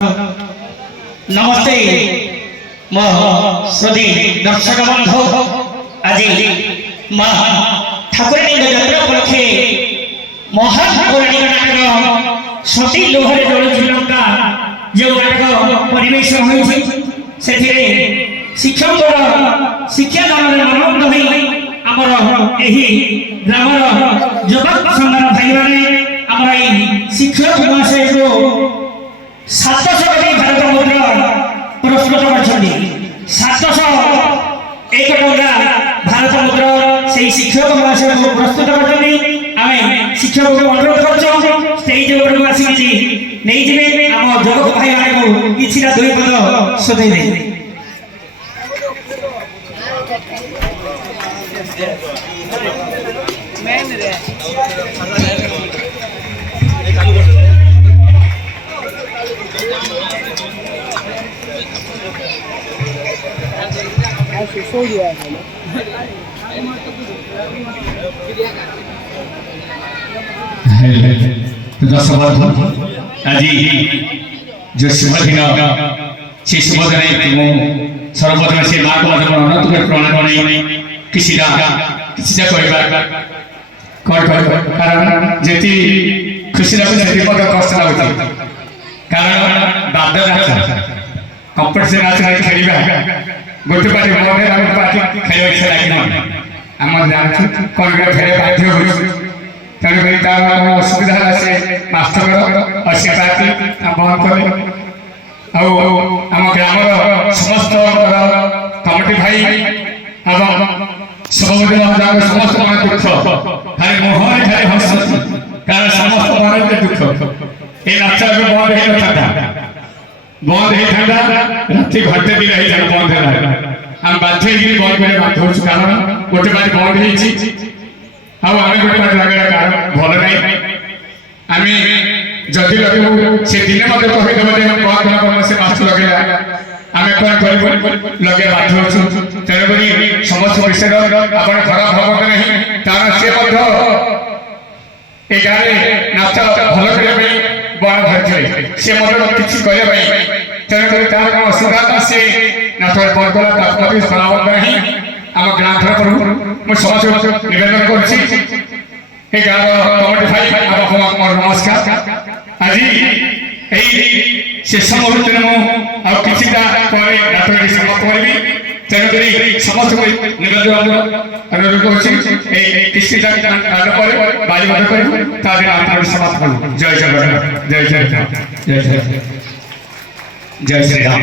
नमस्ते मो श्रुति दर्शक बंधु आज माँ ठाकुराणी यात्रा उपलक्षे महान पौराणिक नाटक सती लोहरे जलुची लंका जो नाटक परिवेशन होइछि सेथिरे शिक्षक शिक्षा दान मनोन्द होई आमर एही ग्रामर युवक संघर भाई माने आमर एही शिक्षक महाशय को 700 कोटी भारत मुद्रा पुरस्कृत करछन्ती 701 टका भारत मुद्रा से शिक्षक महाशय को पुरस्कृत करछन्ती आमे शिक्षक को अनुरोध करछो स्टेज ऊपर को आसी नै जिवे हम युवक भाई माने को किछिरा दुई पद सदै दे मैन रे दर्शक आज जो शुभ दिन से शुभ दिन सर्वप्रथम से माँ को अनंत प्रणाम किसी कारण जी खुशी लगे कष्ट लगुच कारण बाद कंपिटिशन मैच खेलवा गोटे पार्टी मन पार्टी खेल इच्छा लगे आम जानू कौन फेरे बाध्य हो तेणुक तार असुविधा है से मास्टर अशी पार्टी बंद कले आम ग्राम समस्त कमिटी भाई एवं सभापति महोदय समस्त मन दुख खाली मुहर खाली हस कारण समस्त मन दुख ये नाच बंद होता राति घंटे दिन बंद है आम बाध्य बंद कर बाध्य हो कारण गोटे पार्टी बंद हो आम गोटे पार्टी लगे कारण भल ना आम जदि लगे से दिन मत कहीदेव बंद से मास्टर लगे आम कौन कर लगे बाध्य हो तेणुक समस्त विषय आप खराब भावते नहीं कारण सी गाँव नाच भल करने बण धरते सी किसी करने तेणुक तार कौन असुविधा सी नाच बंद कला प्रति खराब नहीं आम ग्राम तरफ मुझे समस्त निवेदन कर गाँव कमिटी भाई नमस्कार आज शेष मुहूर्त मुझे नाटक समाप्त करी तेणुक समस्त निवेदन अनुरोध कर बाजीबद्ध कर समाप्त करूँ जय जगन्नाथ जय जय जय जय जय श्री राम।